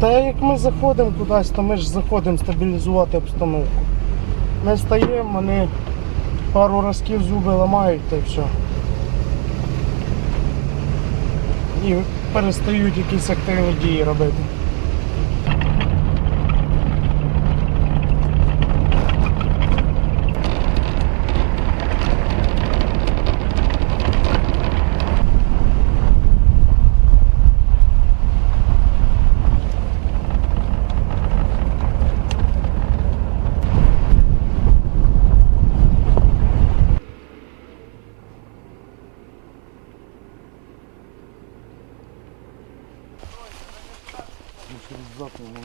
Та як ми заходимо кудись, то ми ж заходимо стабілізувати обстановку. Ми стаємо, вони пару разків зуби ламають та й все. І перестають якісь активні дії робити.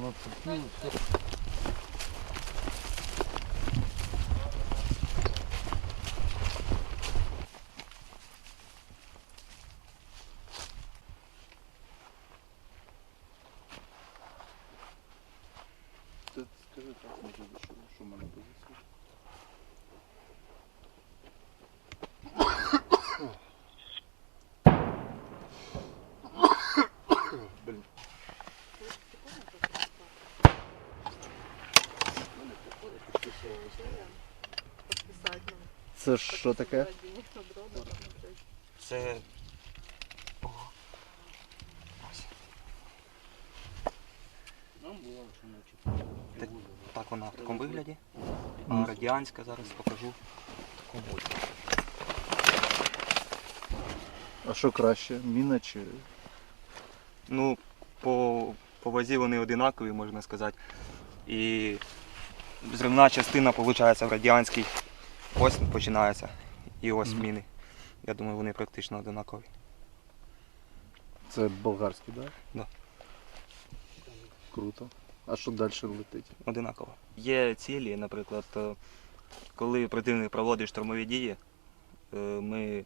Ти скажи так, може, що в мене позиція? Блін. Це що таке? Це. Так, так вона в такому вигляді. А радіанська зараз покажу. В такому. А що краще? Міна чи. Ну, по, по вазі вони одинакові, можна сказати. І зривна частина, виходить, в радіанській. Ось починається. І ось міни. Я думаю, вони практично одинакові. Це болгарський, так? Да. Круто. А що далі летить? Одинаково. Є цілі, наприклад, е, коли противник проводить штурмові дії, е, ми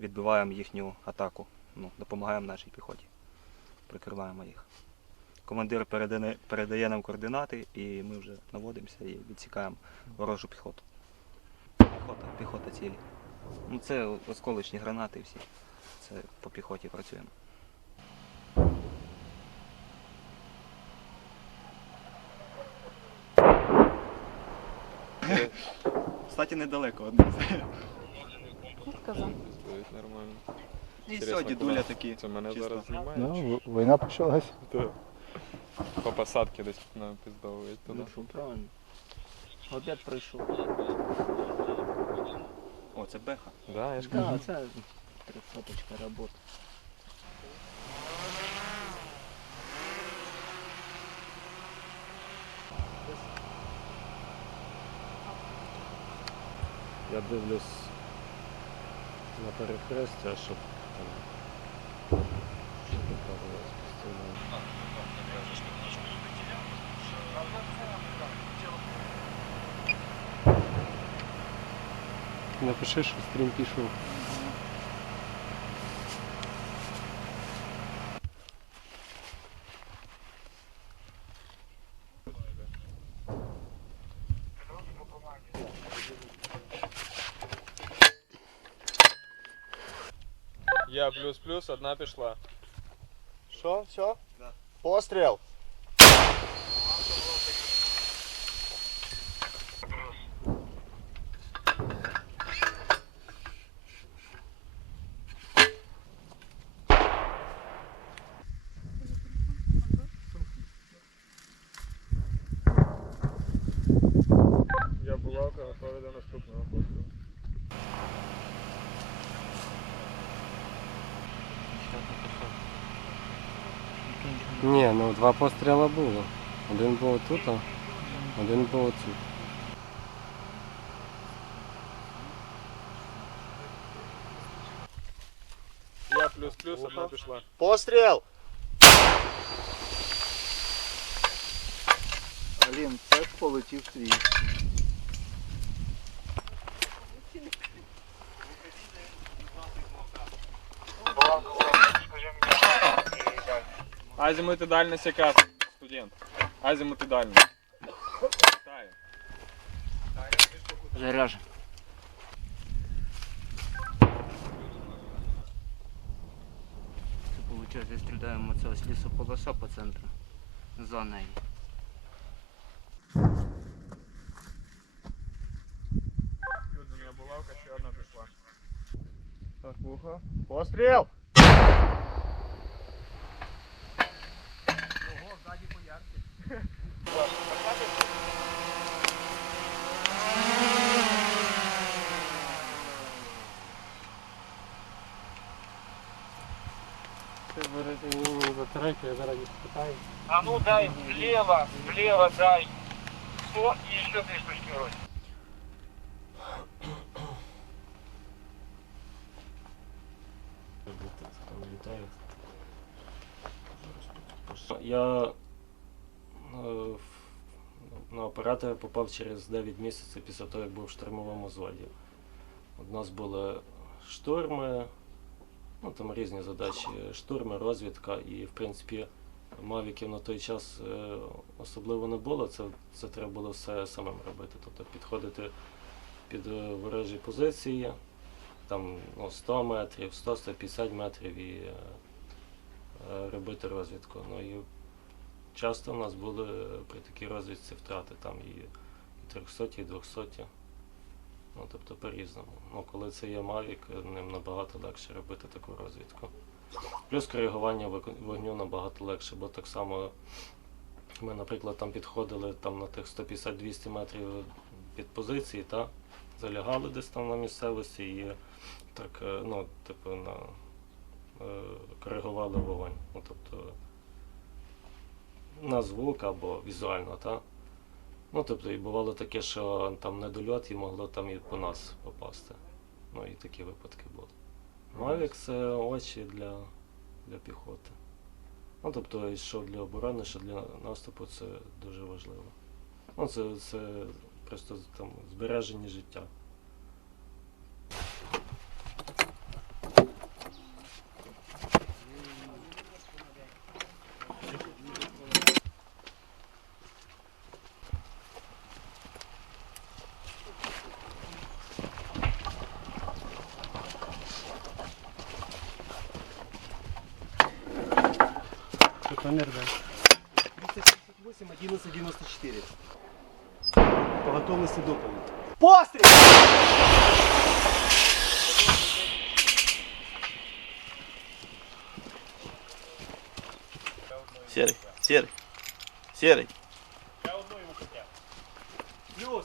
відбиваємо їхню атаку, ну, допомагаємо нашій піхоті, прикриваємо їх. Командир передає нам координати і ми вже наводимося і відсікаємо ворожу піхоту. Піхота, піхота цілі. Ну, це осколочні гранати всі. Це по піхоті працюємо. Кстати, недалеко одне. Нормально. І сьогодні дуля такі. Це мене чисто. зараз знімає? Ну, війна почалась. Так. По посадці десь напіздовують туди. Ну що, правильно. Обід пройшов. О, це беха. Да, я ж кажу. Да, це тридцяточка робота. Я дивлюсь на перехрестя, щоб Напиши, що стрім пішов. Я плюс-плюс, одна пішла. Що, все? Да. Постріл. Ні, ну два постріли було. Один був тут, а один був тут. Я плюс-плюс, одна пішла. Постріл. Алін, це полетів твій. Азимутидальність яка, студент? Азимутидальна. Вітаю. Заряжен. Це виходить, стріляємо це ось лісополоса по центру. За неї. Юджина булавка, ще одна пішла. Так, вухо. Постріл! А ну дай влево, влево дай. Сто и еще три штучки вроде. Оператора попав через 9 місяців після того, як був в штурмовому зводі. У нас були штурми, ну там різні задачі, штурми, розвідка і в принципі мавіків на той час е, особливо не було. Це, це треба було все самим робити. Тобто підходити під е, ворожі позиції, там ну, 100 метрів, 100-150 метрів і е, е, робити розвідку. Ну і часто в нас були е, при такій розвідці втрати там і, і 300, і 200. Ну, тобто по-різному. Ну, коли це є Mavic, е, ним набагато легше робити таку розвідку. Плюс коригування вогню набагато легше, бо так само ми, наприклад, там підходили там, на тих 150-200 метрів під позиції, та, залягали десь там на місцевості і так, е, ну, типу, на, коригували вогонь. Ну, тобто, на звук або візуально, та? Ну, тобто, і бувало таке, що там недольот і могло там і по нас попасти. Ну, і такі випадки були. Мавік це очі для, для піхоти. Ну, тобто, і що для оборони, що для наступу це дуже важливо. Ну, це, це просто там збереження життя. Тут номер, да. 38 11 94. По готовности доповедь. Пострел! Серый, серый, серий. Плюс.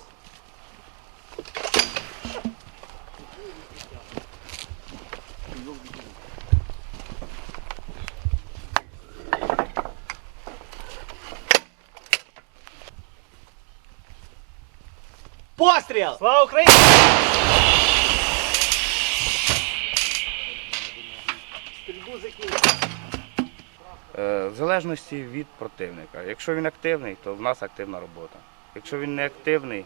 Пострел! Слава закинь. Е, В залежності від противника. Якщо він активний, то в нас активна робота. Якщо він не активний,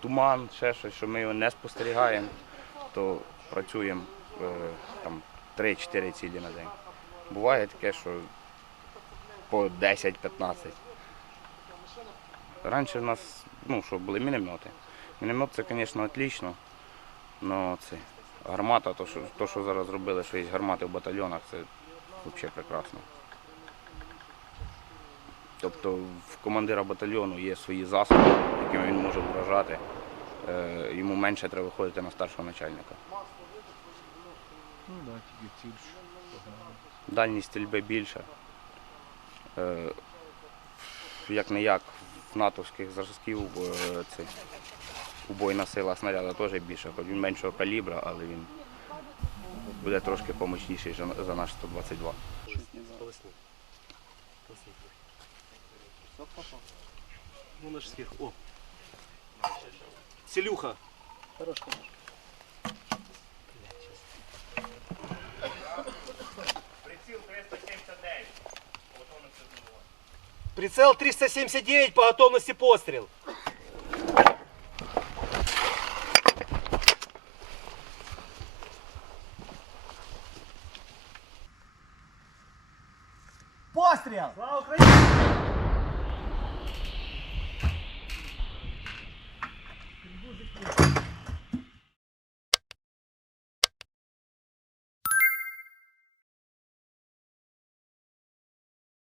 туман, ще щось, що ми його не спостерігаємо, то працюємо е, там 3-4 цілі на день. Буває таке, що по 10-15. Раніше в нас ну, що, були міномети. Міномет це, звісно, отлично, але це гармата, то що, то, що зараз зробили, що є гармати в батальйонах, це взагалі прекрасно. Тобто в командира батальйону є свої засоби, якими він може вражати. Е, Йому менше треба виходити на старшого начальника. Ну да, тільки ціль. Дальність стрільби більша. Е, Як не як, в натовських зразків е, це, убойна сила снаряда теж більша, хоч він меншого калібра, але він буде трошки помощніший за- за наш 122. Ну, наш сверху. О. Селюха. Хорошо. Прицел 379 по готовности пострел. Пострел! Слава Украине!